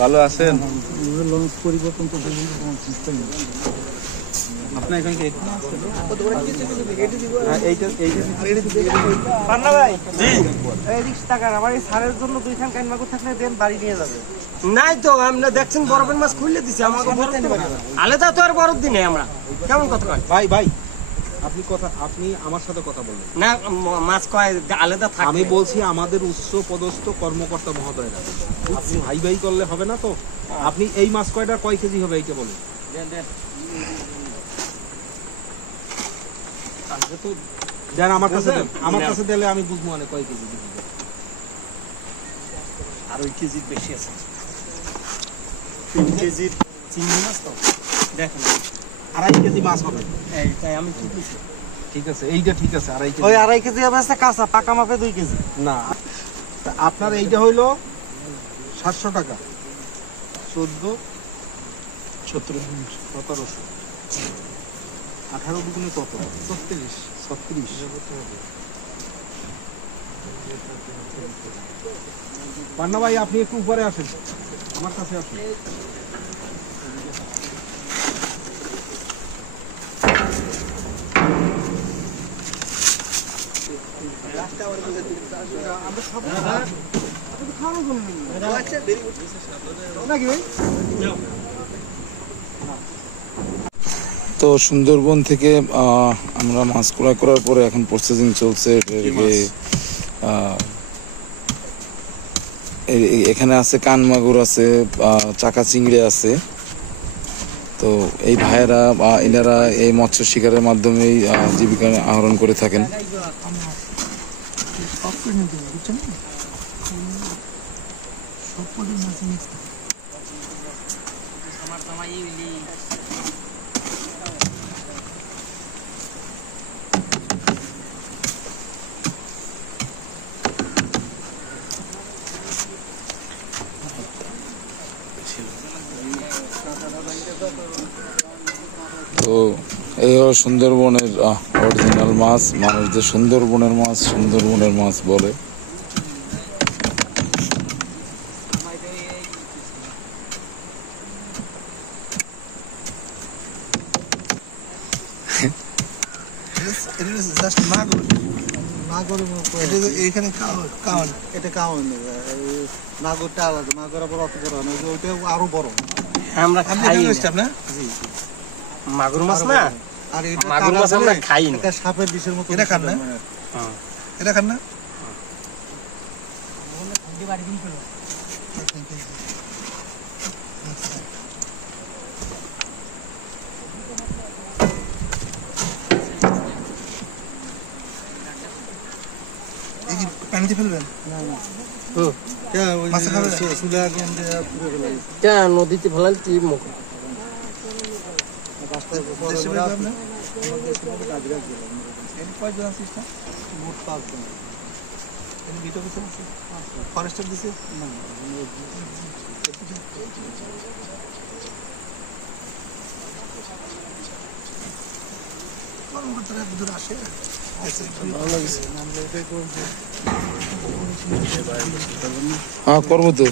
ভালো আছেন? লঞ্চ পরিবর্তন তো আপনার এখানে নাই তো আমরা দেখছেন বরফের মাছ খুললে দিছি আমাকে আলাদা তো আর বরফ দিনে আমরা কেমন কথা কয় ভাই ভাই আপনি আমার সাথে কথা বললেন না মাছ কয় আলাদা থাকে আমি বলছি আমাদের উচ্চ পদস্থ কর্মকর্তা মহোদয়রা আপনি ভাই ভাই করলে হবে না তো আপনি এই মাছ কয়টা কয় কেজি হবে এইটা বলুন দেন আমার কাছে দেন আমার কাছে দিলে আমি বুঝবো মানে কয় কেজি দিবেন আর ওই কেজির বেশি আছে 3 কেজির চিংড়ি মাছ তো দেখেন 2.5 কেজি মাছ হবে এইটাই আমি ঠিকই ঠিক আছে এইটা ঠিক আছে 2.5 কেজি ওই 2.5 কেজি হবে কাঁচা পাকা মাপে 2 কেজি না আপনার এইটা হইলো 700 টাকা 14 17 1700 18 দুগুণে কত 36 পান্না ভাই আপনি একটু উপরে আসেন আমার কাছে আসেন তো সুন্দরবন থেকে আমরা মাছ ক্রয় করার পরে এখন প্রসেসিং চলছে। এখানে আছে কান মাগুর আছে, চাকা চিংড়ি আছে। তো এই ভাইয়েরা এনারা এই মৎস্য শিকারের মাধ্যমেই জীবিকা আহরণ করে থাকেন। তো এই হলো সুন্দরবনের অরিজিনাল মাছ। মানুষদের সুন্দরবনের মাছ বলে। এখানে কাওয়ান এটা কাওয়ান মাগুরটা আলাদা মাগুর আবার অত বড় না ওইটা আরো বড় আমরা খাই না মাগুর মাছ না আর এটা মাগুর মাছ আমরা খাই না এটা সাপের বিষের মতো এটা খান না এটা খান না পানিতে ফেলবেন না না নদীতে ফেলালে কি মুখ ফরেস্টার দিছে আসে করবো তো।